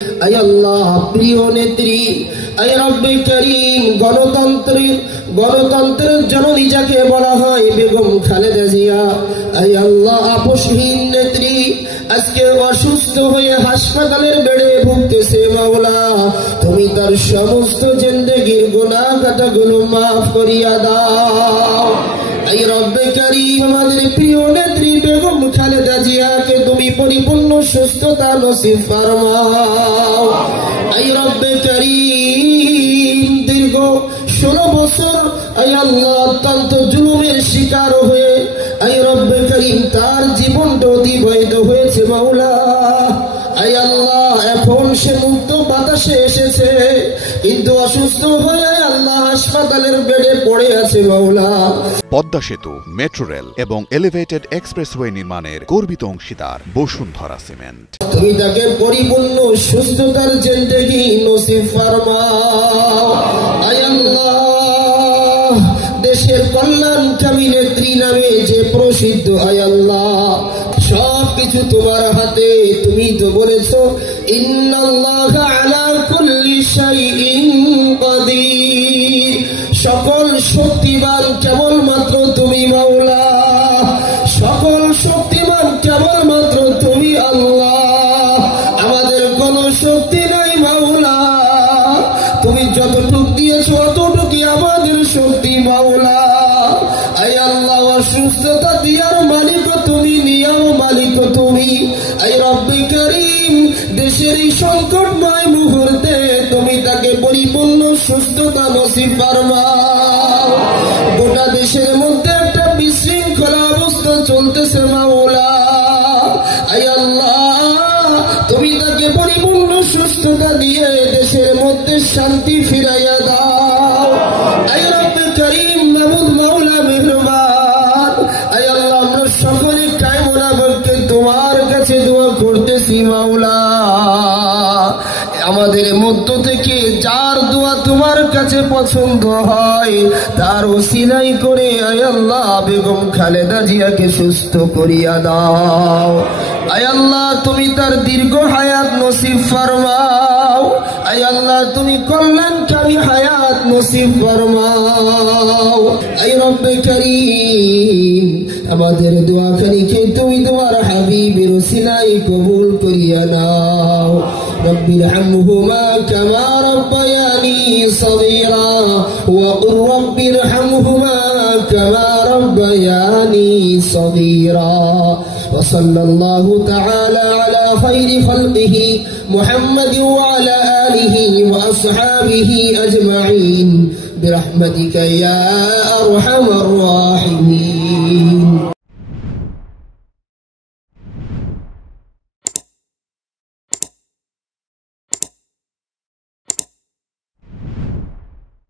আয় আল্লাহ প্রিয় নেত্রী, আয় রব্বে করিম, গণতন্ত্রের জননী যাকে বলা হয় বেগম খালেদা জিয়া, আয় আল্লাহ আপোষহীন নেত্রী আজকে অসুস্থ হয়ে হাসপাতালের বেডে ভুগতেছে। মাওলা তুমি তার সমস্ত জিন্দেগির গুনাহ খাতাগুলো মাফ করিয়া দাও। আয় রব্বে করিম, আমাদের প্রিয় নেত্রী বেগম খালেদা জিয়াকে তুমি পরিপূর্ণ সুস্থতা নসিব ফরমাও। আয় রব্বে করিম, দীর্ঘ 16 বছর আয় আল্লাহ অত্যন্ত জুলুমের শিকার হয়ে আয় রব্বে করিম তার জীবনটা অতিবাহিত হয়েছে। মাওলা আয় আল্লাহ এখন সে মুক্ত বাতাসে এসেছে, কিন্তু অসুস্থ হয়ে আল্লাহ হাসপাতালের বেডে পড়ে আছে। মাওলা পদ্মা সেতু, মেট্রো রেল এবং এলিভেটেড এক্সপ্রেসওয়ে নির্মাণের গর্বিত অংশীদার বসুন্ধরা সিমেন্ট। তুমি তাকে পরিপূর্ণ সুস্থতার জিন্দেগি নসিব ফরমাও। আয় আল্লাহ দেশের কল্যাণকামী নেত্রী নামে যে প্রসিদ্ধ, আয় আল্লাহ সবকিছু তোমার হাতে। তুমি তো বলেছো ইন্নাল্লাহা আলা কুল্লি শাইইন কাদির, সকল শক্তিমান কেবলমাত্র তুমি মাওলা, সকল শক্তিমান কেবলমাত্র তুমি আল্লাহ। আমাদের কোনো শক্তি নাই মাওলা, তুমি যতটুক দিয়েছো অতটুকুই আমাদের শক্তি মাওলা। আয় আল্লাহ অসুস্থতা দিয়ার মালিক তুমি, নিয়ার মালিক তুমি। আয় রব্বে করিম, দেশের এই সংকটময় মুহূর্তে তুমি তাকে পরিপূর্ণ সুস্থতা নসিব ফরমাও। গোটা দেশের মধ্যে একটা বিশৃঙ্খলা অবস্থা চলতেছে মাওলা, আয় আল্লাহ তুমি তাকে পরিপূর্ণ সুস্থতা দিয়ে দেশের মধ্যে শান্তি ফিরাইয়া দাও। আয় রব্বে করিম, মাবুদ মাওলা মেহরবান, আয় আল্লাহ আমরা সকলে কায়মনা বলতে তোমার কাছে দোয়া করতেছি মাওলা। আমাদের মধ্য থেকে যার দোয়া তোমার কাছে পছন্দ হয় তার ওসিলাই করে আয় আল্লাহ বেগম খালেদা জিয়াকে সুস্থ করিয়া দাও। আয় আল্লাহ তুমি তার দীর্ঘ হায়াত নসিব ফরমাও। আয় আল্লাহ তুমি কল্যাণকামী হায়াত নসিব ফরমাও। আয় রব্বে করিম, আমাদের দোয়াখানিকে তুমি তোমার হাবিবের ওসিলাই কবুল করিয়া নাও। رب ارحمهما كما ربياني صغيرا وقل رب ارحمهما كما ربياني صغيرا وصلى الله تعالى على خير خلقه محمد وعلى آله وأصحابه أجمعين برحمتك يا أرحم الراحمين.